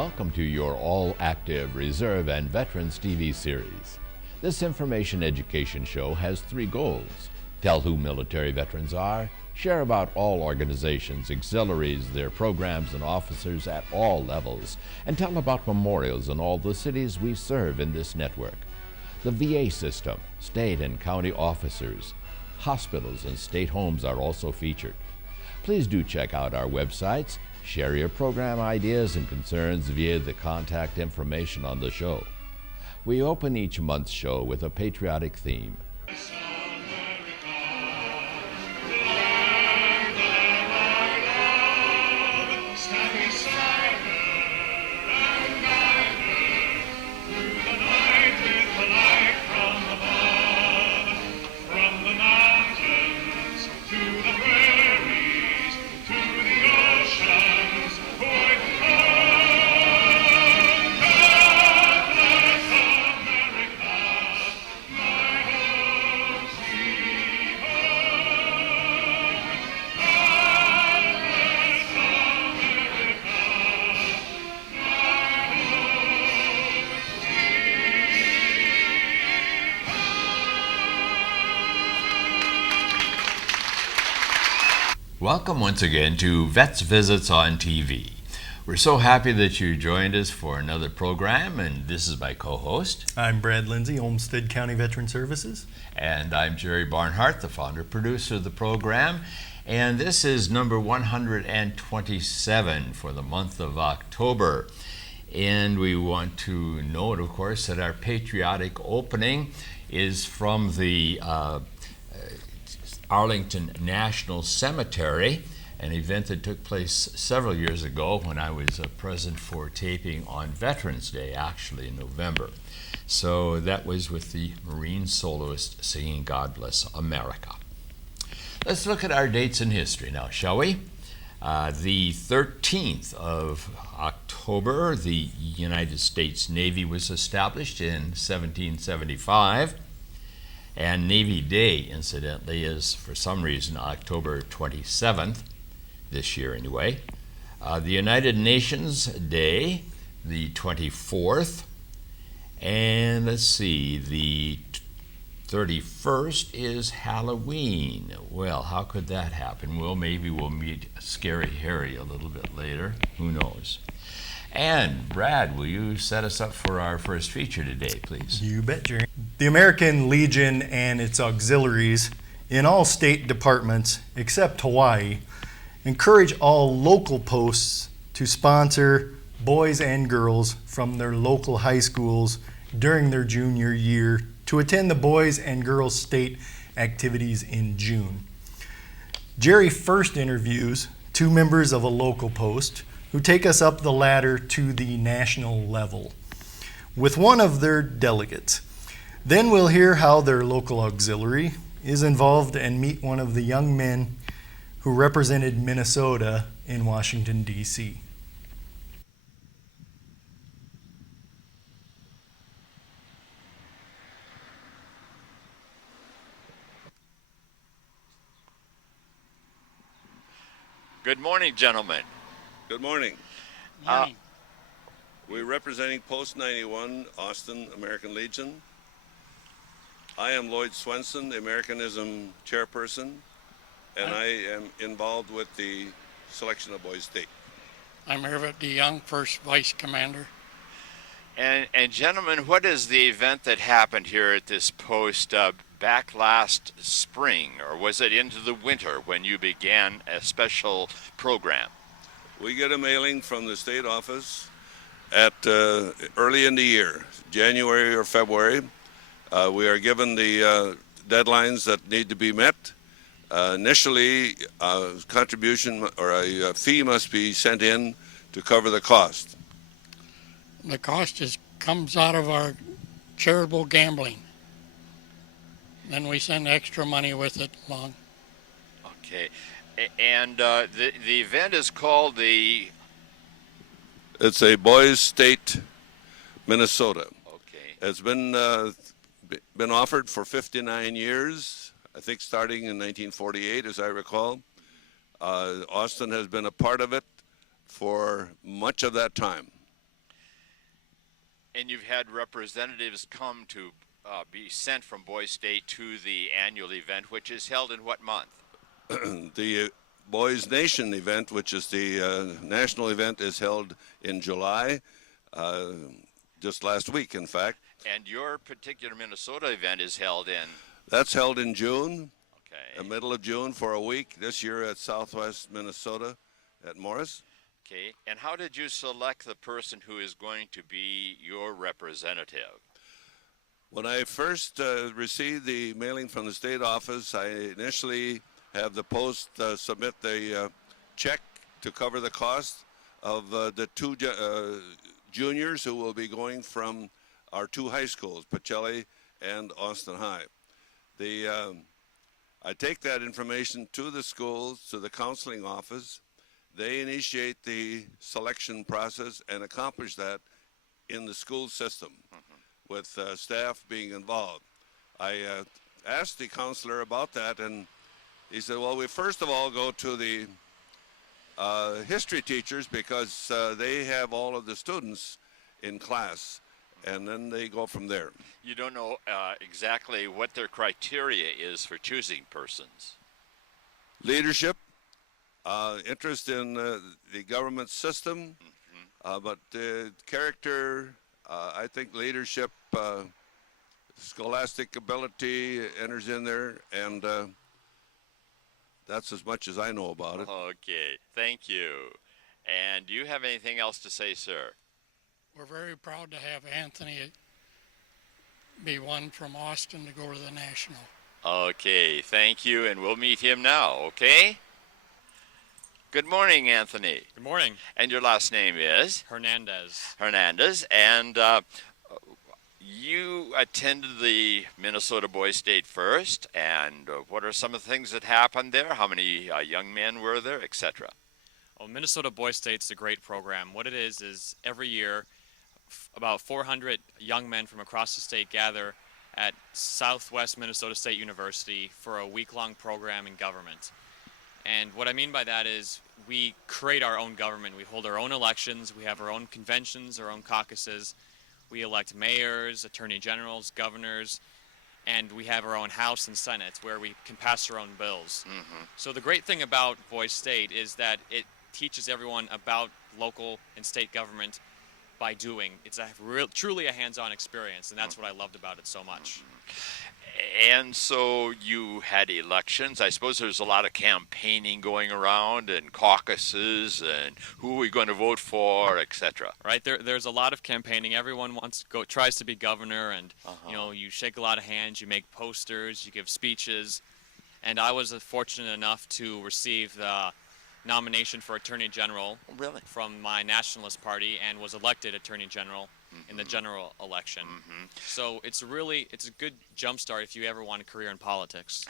welcome to your all-active Reserve and Veterans TV series. This information education show has 3 goals. Tell who military veterans are, share about all organizations, auxiliaries, their programs and officers at all levels, and tell about memorials in all the cities we serve in this network. The VA system, state and county officers, hospitals and state homes are also featured. Please do check out our websites. Share your program ideas and concerns via the contact information on the show. We open each month's show with a patriotic theme. Welcome once again to Vets Visits on TV. We're so happy that you joined us for another program, and this is my co-host. I'm Brad Lindsay, Olmsted County Veteran Services. And I'm Jerry Barnhart, the founder-producer of the program. And this is number 127 for the month of October. And we want to note, of course, that our patriotic opening is from the Arlington National Cemetery, an event that took place several years ago when I was present for taping on Veterans Day, actually in November. So that was with the Marine soloist singing God Bless America. Let's look at our dates in history now, shall we? The 13th of October, the United States Navy was established in 1775. And Navy Day, incidentally, is for some reason October 27th, this year anyway. The United Nations Day, the 24th. And let's see, the 31st is Halloween. Well, how could that happen? Well, maybe we'll meet Scary Harry a little bit later. Who knows? And Brad, will you set us up for our first feature today, please? You bet, Jerry. The American Legion and its auxiliaries in all state departments except Hawaii encourage all local posts to sponsor boys and girls from their local high schools during their junior year to attend the boys and girls state activities in June. Jerry first interviews 2 members of a local post who take us up the ladder to the national level with one of their delegates. Then we'll hear how their local auxiliary is involved and meet one of the young men who represented Minnesota in Washington, D.C. Good morning, gentlemen. Good morning. We're representing Post 91, Austin, American Legion. I am Lloyd Swenson, the Americanism chairperson, and I am involved with the selection of Boys State. I'm Hervet DeYoung, first vice commander. And gentlemen, what is the event that happened here at this post back last spring, or was it into the winter when you began a special program? We get a mailing from the state office at early in the year, January or February. We are given the deadlines that need to be met. Initially, a contribution or a fee must be sent in to cover the cost. The cost comes out of our charitable gambling. Then we send extra money with it along. Okay. And the event is called It's a Boys State, Minnesota. Okay. It's been offered for 59 years, I think starting in 1948, as I recall. Austin has been a part of it for much of that time. And you've had representatives come to be sent from Boys State to the annual event, which is held in what month? The Boys Nation event, which is the national event, is held in July, just last week, in fact. And your particular Minnesota event is held in? That's held in June, Okay. the middle of June, for a week this year at Southwest Minnesota at Morris. Okay. And how did you select the person who is going to be your representative? When I first received the mailing from the state office, I initially have the post submit the check to cover the cost of the two juniors who will be going from our two high schools, Pacelli and Austin High. I take that information to the schools, to the counseling office. They initiate the selection process and accomplish that in the school system, with staff being involved. I asked the counselor about that, and he said, well, we first of all go to the history teachers because they have all of the students in class, and then they go from there. You don't know exactly what their criteria is for choosing persons. Leadership, interest in the government system, but character, I think leadership, scholastic ability enters in there, and that's as much as I know about it. Okay, thank you. And do you have anything else to say, sir? We're very proud to have Anthony be one from Austin to go to the National. Okay, thank you, and we'll meet him now, okay? Good morning, Anthony. Good morning. And your last name is? Hernandez. Hernandez, and you attended the Minnesota Boys State first, and what are some of the things that happened there? How many young men were there, etc.? Well, Minnesota Boys State's a great program. What it is every year about 400 young men from across the state gather at Southwest Minnesota State University for a week-long program in government. And what I mean by that is we create our own government. We hold our own elections. We have our own conventions, our own caucuses. We elect mayors, attorney generals, governors, and we have our own House and Senate where we can pass our own bills. So the great thing about Boys State is that it teaches everyone about local and state government by doing. It's truly a hands-on experience, and that's what I loved about it so much. And so you had elections. I suppose there's a lot of campaigning going around and caucuses and who are we going to vote for, etc. Right? There's a lot of campaigning. Everyone tries to be governor, and you shake a lot of hands, you make posters, you give speeches. And I was fortunate enough to receive the nomination for Attorney General from my Nationalist Party and was elected Attorney General in the general election. So it's a good jumpstart if you ever want a career in politics.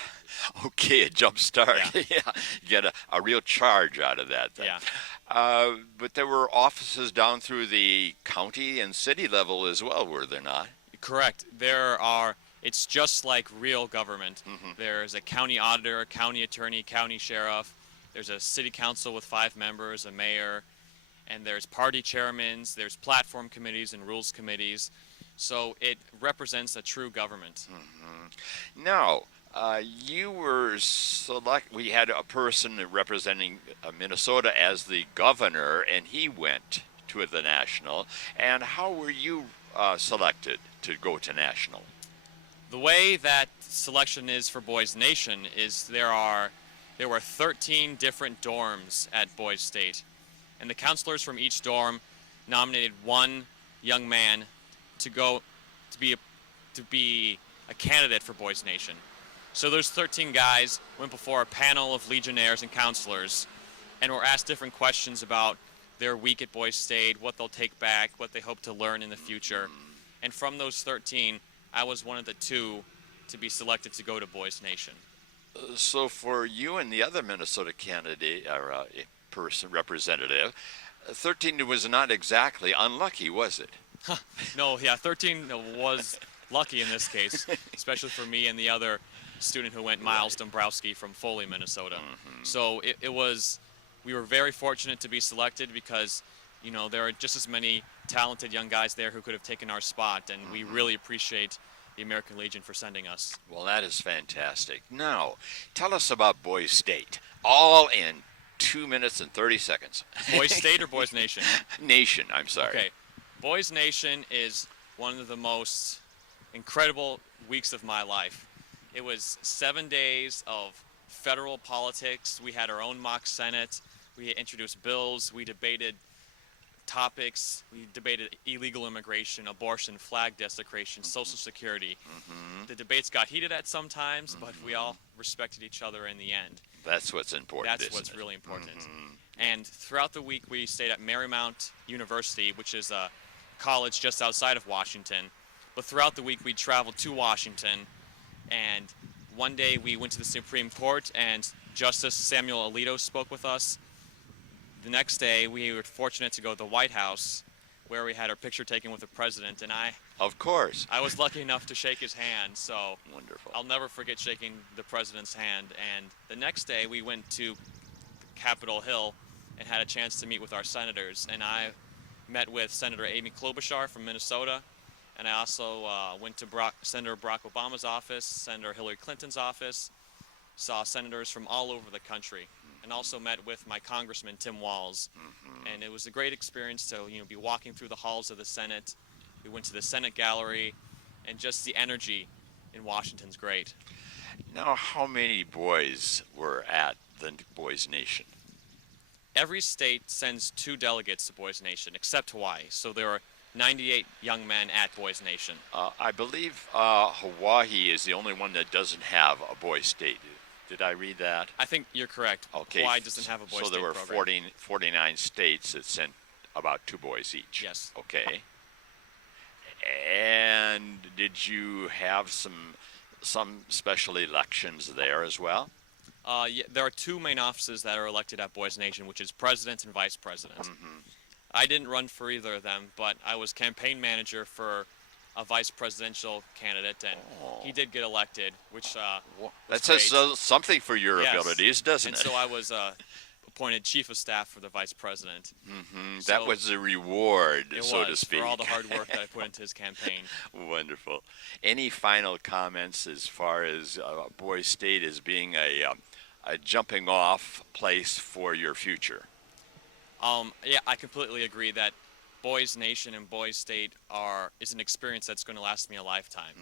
Okay, a jump start. Yeah. Yeah. You get a real charge out of that then. Yeah. But there were offices down through the county and city level as well, were there not? Correct. It's just like real government. There's a county auditor, a county attorney, county sheriff. There's a city council with 5 members, a mayor, and there's party chairmen, there's platform committees and rules committees. So it represents a true government. Now, you were we had a person representing Minnesota as the governor, and he went to the national. And how were you selected to go to national? The way that selection is for Boys Nation is there were 13 different dorms at Boys State, and the counselors from each dorm nominated one young man to be a candidate for Boys Nation. So those 13 guys went before a panel of legionnaires and counselors and were asked different questions about their week at Boys State, what they'll take back, what they hope to learn in the future. And from those 13, I was one of the 2 to be selected to go to Boys Nation. So for you and the other Minnesota candidate or representative, 13 was not exactly unlucky, was it? No, 13 was lucky in this case, especially for me and the other student who went, Miles Dombrowski from Foley, Minnesota. So we were very fortunate to be selected because, there are just as many talented young guys there who could have taken our spot, and we really appreciate the American Legion for sending us. Well, that is fantastic. Now, tell us about Boys State, all in 2 minutes and 30 seconds. Boys State or Boys Nation? Nation, I'm sorry. Okay. Boys Nation is one of the most incredible weeks of my life. It was 7 days of federal politics. We had our own mock Senate. We introduced bills. We debated topics. We debated illegal immigration, abortion, flag desecration, Social Security. The debates got heated at some times, but we all respected each other in the end. That's what's important. That's what's really important. And throughout the week, we stayed at Marymount University, which is a college just outside of Washington. But throughout the week, we traveled to Washington, and one day we went to the Supreme Court, and Justice Samuel Alito spoke with us. The next day, we were fortunate to go to the White House, where we had our picture taken with the president, and Of course. I was lucky enough to shake his hand, so Wonderful. I'll never forget shaking the president's hand. And the next day, we went to Capitol Hill and had a chance to meet with our senators, and I met with Senator Amy Klobuchar from Minnesota, and I also went to Senator Barack Obama's office, Senator Hillary Clinton's office, saw senators from all over the country, and also met with my Congressman Tim Walz. And it was a great experience to be walking through the halls of the Senate. We went to the Senate gallery, and just the energy in Washington's great. Now, how many boys were at the Boys Nation? Every state sends 2 delegates to Boys Nation, except Hawaii. So there are 98 young men at Boys Nation. I believe Hawaii is the only one that doesn't have a Boys State. Did I read that? I think you're correct. Okay. Hawaii doesn't have a Boys So State there were program. 49 states that sent about 2 boys each. Yes. Okay. And did you have some special elections there as well? Yeah, there are 2 main offices that are elected at Boys Nation, which is president and vice president. I didn't run for either of them, but I was campaign manager for a vice presidential candidate, and he did get elected, which That says something for your Yes. abilities, doesn't and it? so I was appointed chief of staff for the vice president. That was the reward, It so was to speak. for all the hard work that I put into his campaign. Wonderful. Any final comments as far as Boys State as being a jumping off place for your future? Yeah, I completely agree that Boys Nation and Boys State is an experience that's going to last me a lifetime.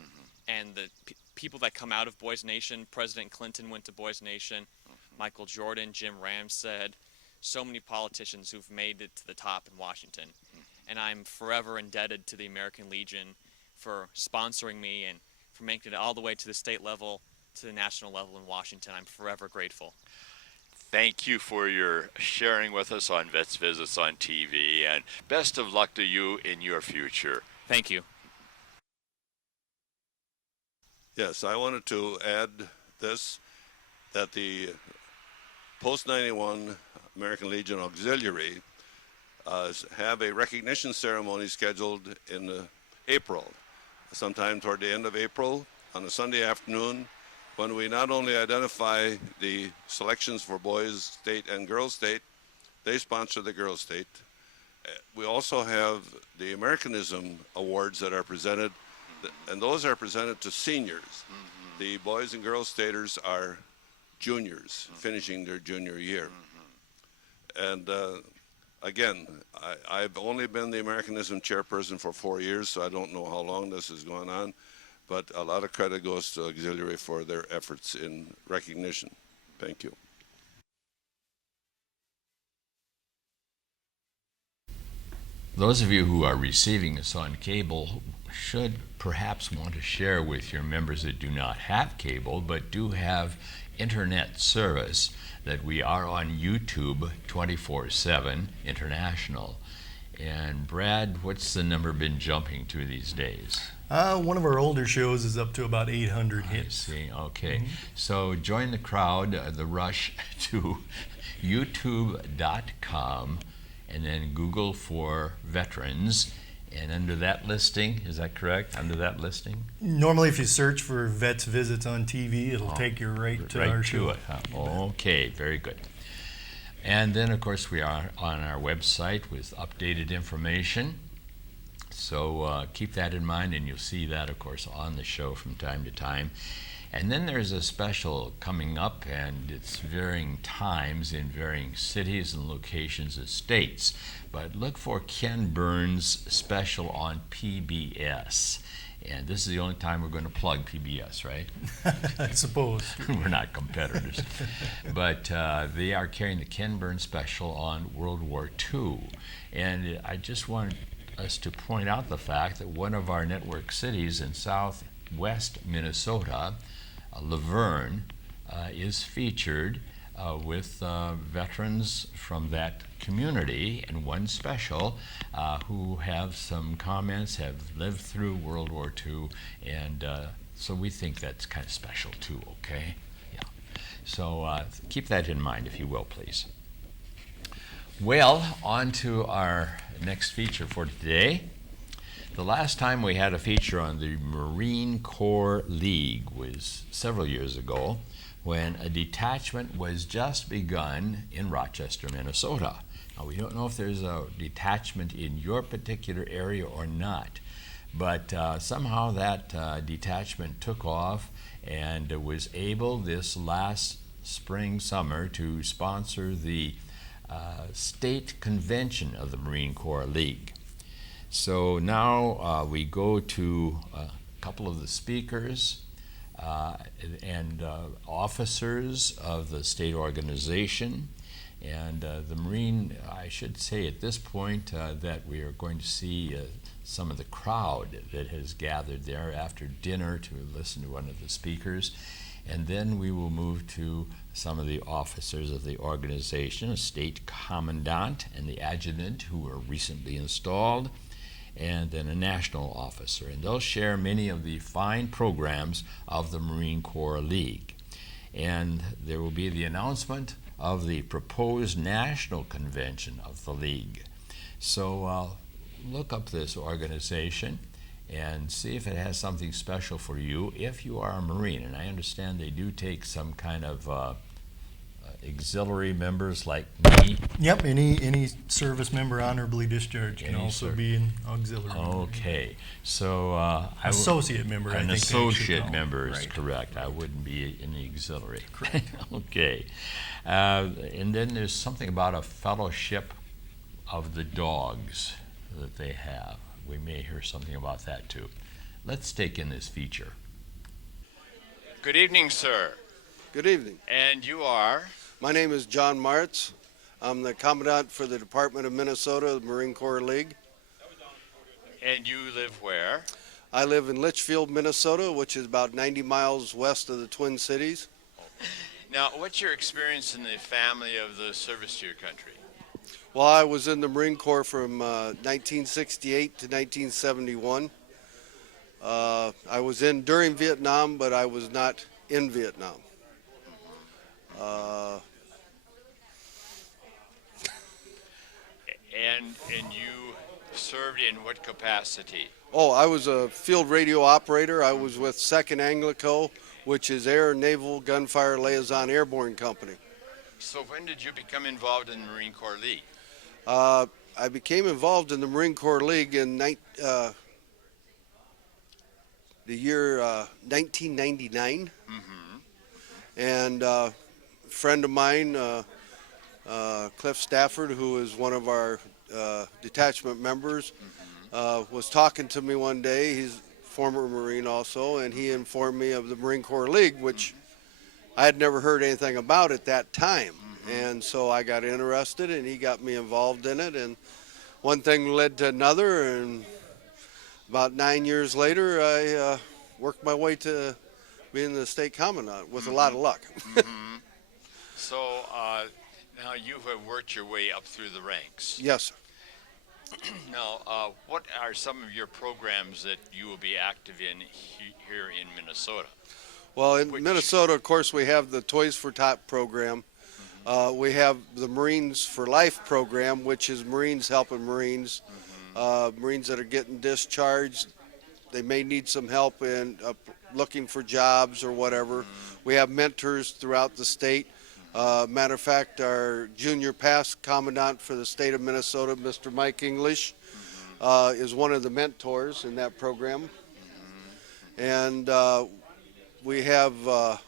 And the people that come out of Boys Nation, President Clinton went to Boys Nation, Michael Jordan, Jim Ramsted, so many politicians who've made it to the top in Washington. And I'm forever indebted to the American Legion for sponsoring me and for making it all the way to the state level, to the national level in Washington. I'm forever grateful. Thank you for your sharing with us on Vets Visits on TV, and best of luck to you in your future. Thank you. Yes, I wanted to add this, that the Post-91 American Legion Auxiliary have a recognition ceremony scheduled in April, sometime toward the end of April, on a Sunday afternoon, when we not only identify the selections for Boys State and Girls State, they sponsor the Girls State. We also have the Americanism Awards that are presented, and those are presented to seniors. The Boys and Girls Staters are juniors, finishing their junior year. And again, I've only been the Americanism chairperson for 4 years, so I don't know how long this is going on. But a lot of credit goes to Auxiliary for their efforts in recognition. Thank you. Those of you who are receiving us on cable should perhaps want to share with your members that do not have cable but do have internet service that we are on YouTube 24/7 International. And Brad, what's the number been jumping to these days? One of our older shows is up to about 800 I hits. see. Okay. So join the crowd, the rush to youtube.com and then Google for veterans. And under that listing, is that correct? Under that listing? Normally, if you search for Vets Visits on TV, it'll take you right to our show. It, huh? Okay, very good. And then, of course, we are on our website with updated information. So keep that in mind, and you'll see that, of course, on the show from time to time. And then there's a special coming up, and it's varying times in varying cities and locations and states. But look for Ken Burns' special on PBS. And this is the only time we're going to plug PBS, right? I suppose. We're not competitors. But they are carrying the Ken Burns special on World War II. And I just want us to point out the fact that one of our network cities in southwest Minnesota, Laverne, is featured with veterans from that community and one special who have some comments, have lived through World War II, and so we think that's kind of special too, okay? Yeah. So keep that in mind, if you will, please. Well, on to our next feature for today. The last time we had a feature on the Marine Corps League was several years ago, when a detachment was just begun in Rochester, Minnesota. Now, we don't know if there's a detachment in your particular area or not, but somehow that detachment took off and was able this last spring, summer to sponsor the state convention of the Marine Corps League. So now we go to a couple of the speakers and officers of the state organization. And the Marine, I should say at this point that we are going to see some of the crowd that has gathered there after dinner to listen to one of the speakers. And then we will move to some of the officers of the organization, a state commandant and the adjutant who were recently installed, and then a national officer. And they'll share many of the fine programs of the Marine Corps League. And there will be the announcement of the proposed national convention of the League. So look up this organization and see if it has something special for you if you are a Marine. And I understand they do take some kind of auxiliary members like me. Yep, any service member honorably discharged can also be an auxiliary member. Okay, so associate member, I an think associate member is right. Correct. I wouldn't be in the auxiliary. Correct. Okay, and then there's something about a fellowship of the dogs that they have. We may hear something about that too. Let's take in this feature. Good evening, sir. Good evening. And you are? My name is John Martz. I'm the Commandant for the Department of Minnesota, the Marine Corps League. And you live where? I live in Litchfield, Minnesota, which is about 90 miles west of the Twin Cities. Now, what's your experience in the family of the service to your country? Well, I was in the Marine Corps from 1968 to 1971. I was in during Vietnam, but I was not in Vietnam. And you served in what capacity? Oh, I was a field radio operator. I was with 2nd Anglico, which is Air Naval Gunfire Liaison Airborne Company. So when did you become involved in the Marine Corps League? I became involved in the Marine Corps League in the year 1999. And a friend of mine, Cliff Stafford, who is one of our detachment members, was talking to me one day. He's a former Marine also, and he informed me of the Marine Corps League, which I had never heard anything about at that time. And so I got interested, and he got me involved in it. And one thing led to another, and about 9 years later, I worked my way to being the state commandant with a lot of luck. So now you have worked your way up through the ranks. Yes, sir. Now, what are some of your programs that you will be active in here in Minnesota? Well, in Minnesota, of course, we have the Toys for Tot program. We have the Marines for Life program, which is Marines helping Marines. Marines that are getting discharged, they may need some help in looking for jobs or whatever. We have mentors throughout the state. Matter of fact, our junior past commandant for the state of Minnesota, Mr. Mike English, is one of the mentors in that program. And we have the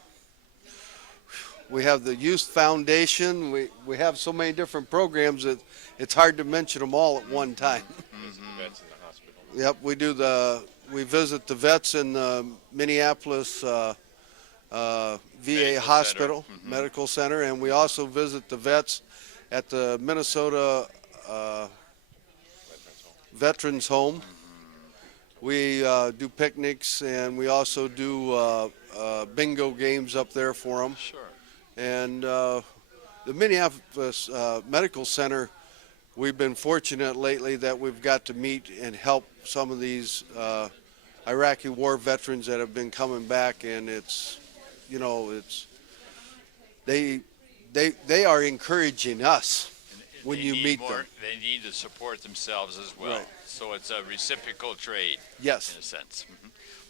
Youth Foundation. We have so many different programs that it's hard to mention them all at one time. Vets in the hospital. Yep, we visit the vets in the Minneapolis VA hospital, medical center, and we also visit the vets at the Minnesota Veterans Home. We do picnics, and we also do bingo games up there for them. Sure. And the Minneapolis Medical Center, we've been fortunate lately that we've got to meet and help some of these Iraqi war veterans that have been coming back, and they are encouraging us when you meet them. They need to support themselves as well. Right. So it's a reciprocal trade. Yes. In a sense.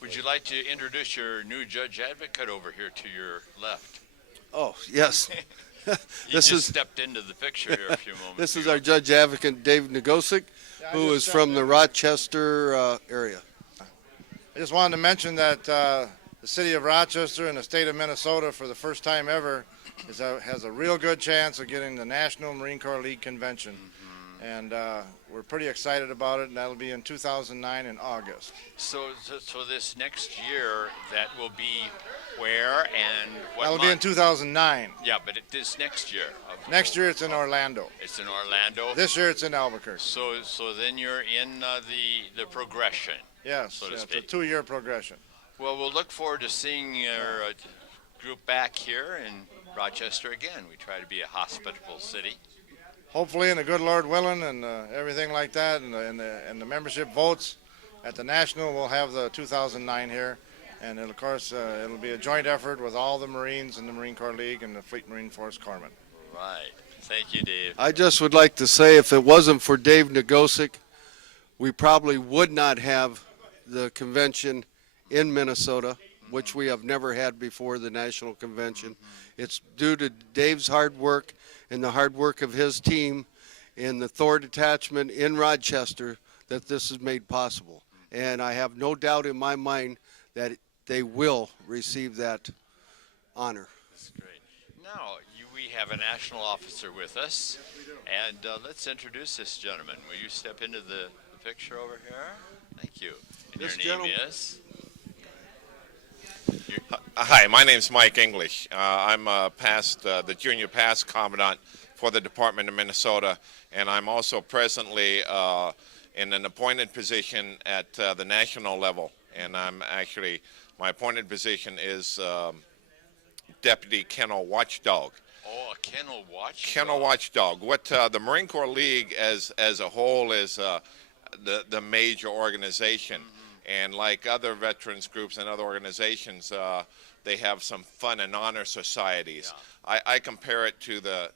Would you like to introduce your new judge advocate over here to your left? Oh, yes. He just stepped into the picture here a few moments This is ago. our judge advocate, Dave Negosic, who is from the Rochester area. I just wanted to mention that the city of Rochester and the state of Minnesota, for the first time ever, has a real good chance of getting the National Marine Corps League Convention. And we're pretty excited about it, and that'll be in 2009 in August. So this next year, that will be where and what That'll be in month? 2009. Yeah, but this next year. Next year it's in Orlando. It's in Orlando. This year it's in Albuquerque. So then you're in the progression. Yes, so to it's a speak. 2-year progression. Well, we'll look forward to seeing your group back here in Rochester again. We try to be a hospitable city. Hopefully, and the good Lord willing, and everything like that, and the membership votes at the national, we'll have the 2009 here, and of course it'll be a joint effort with all the Marines and the Marine Corps League and the Fleet Marine Force Corpsmen. Right. Thank you, Dave. I just would like to say, if it wasn't for Dave Negosic, we probably would not have the convention in Minnesota, which we have never had before, the national convention. It's due to Dave's hard work and the hard work of his team in the Thor detachment in Rochester that this is made possible. And I have no doubt in my mind that they will receive that honor. That's great. Now, we have a national officer with us, and let's introduce this gentleman. Will you step into the picture over here? Thank you. And This your name gentleman- is? Hi, my name's Mike English. I'm the junior past commandant for the Department of Minnesota, and I'm also presently in an appointed position at the national level. And my appointed position is Deputy Kennel Watchdog. Oh, a kennel watchdog. Kennel Watchdog. What the Marine Corps League as a whole is the major organization. And like other veterans groups and other organizations, they have some fun and honor societies. Yeah. I compare it to the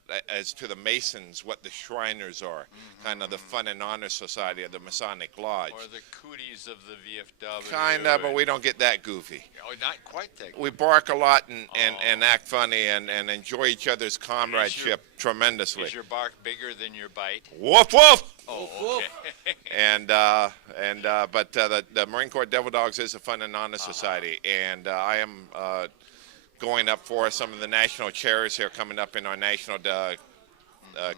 Masons, what the Shriners are, kind of the fun and honor society of the Masonic Lodge. Or the cooties of the VFW. Kinda, but we don't get that goofy. Oh, not quite that. We bark a lot and act funny and enjoy each other's comradeship tremendously. Is your bark bigger than your bite? Woof woof! Oh, okay. But the Marine Corps Devil Dogs is a fun and honor society, and I am going up for some of the national chairs here coming up in our national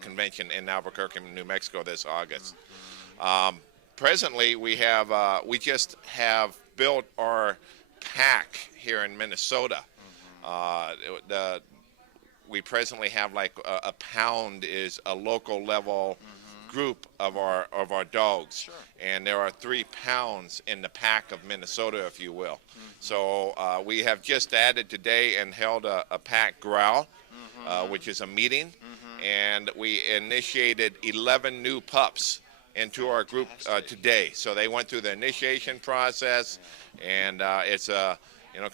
convention in Albuquerque, New Mexico this August. Presently, we just have built our pack here in Minnesota. We presently have like a pound is a local level group of our dogs. Sure. And there are 3 pounds in the pack of Minnesota, if you will. So we have just added today and held a pack growl, which is a meeting, and we initiated 11 new pups into our group today. So they went through the initiation process, and it's a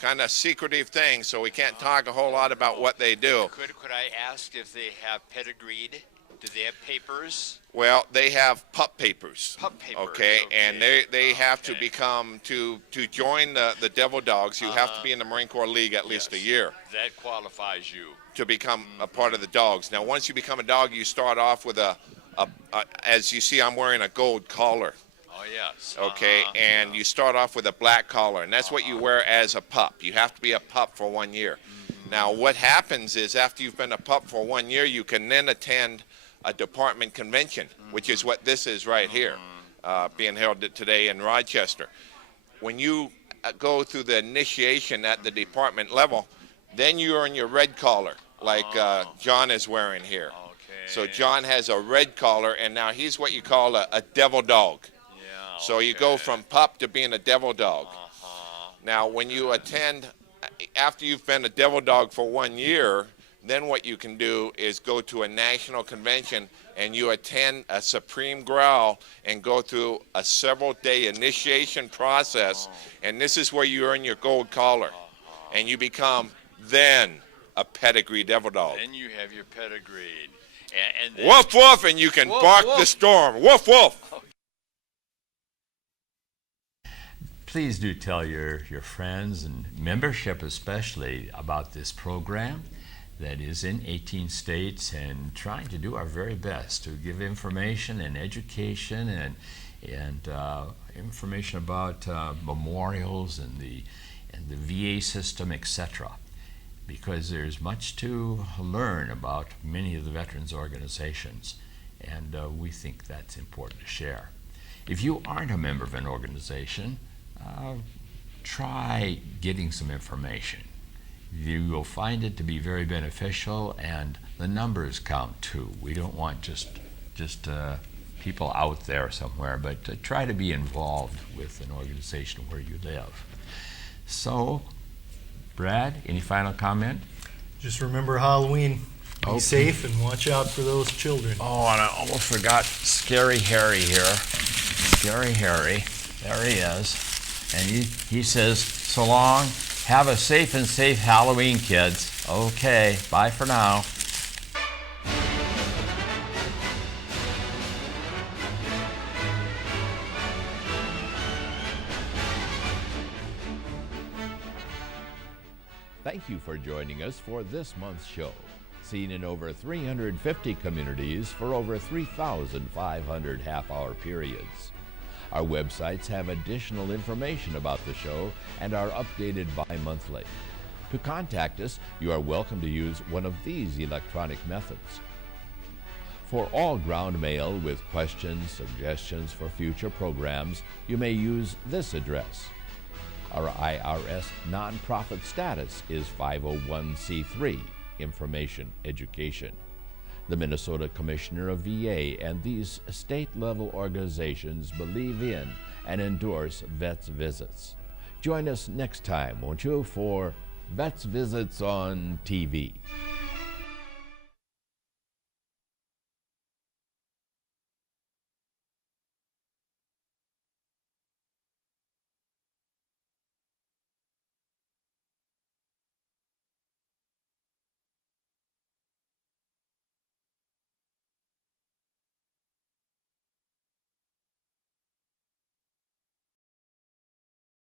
kind of secretive thing, so we can't talk a whole lot about what they do. Could I ask if they have pedigreed? Do they have papers? Well, they have pup papers. Pup papers. Okay, and they have to become to join the Devil Dogs. You have to be in the Marine Corps League at least a year That qualifies you. to become a part of the dogs. Now, once you become a dog, you start off with as you see, I'm wearing a gold collar. yes. Okay, and you start off with a black collar, and that's what you wear as a pup. You have to be a pup for 1 year. Now, what happens is after you've been a pup for 1 year, you can then attend a department convention, which is what this is right here, being held today in Rochester. When you go through the initiation at the department level, then you earn your red collar, like John is wearing here. Okay. So John has a red collar, and now he's what you call a devil dog. Yeah. So you go from pup to being a devil dog. Now, when you attend, after you've been a devil dog for 1 year, then what you can do is go to a national convention and you attend a supreme growl and go through a several-day initiation process, and this is where you earn your gold collar, and you become then a pedigree devil dog. Then you have your pedigree. And then, Woof, woof, and you can woof, bark woof. the storm. Woof, woof. Please do tell your friends and membership especially about this program that is in 18 states, and trying to do our very best to give information and education and information about memorials and the VA system, etc. Because there's much to learn about many of the veterans organizations, and we think that's important to share. If you aren't a member of an organization, try getting some information. You will find it to be very beneficial, and the numbers count too. We don't want just people out there somewhere, but to try to be involved with an organization where you live. So, Brad, any final comment? Just remember Halloween. Be Okay. safe and watch out for those children. Oh, and I almost forgot Scary Harry here. Scary Harry, there he is. And he says, so long, have a safe Halloween, kids. Okay, bye for now. Thank you for joining us for this month's show. Seen in over 350 communities for over 3,500 half-hour periods. Our websites have additional information about the show and are updated bi-monthly. To contact us, you are welcome to use one of these electronic methods. For all ground mail with questions, suggestions for future programs, you may use this address. Our IRS nonprofit status is 501c3, Information Education. The Minnesota Commissioner of VA and these state-level organizations believe in and endorse Vets Visits. Join us next time, won't you, for Vets Visits on TV.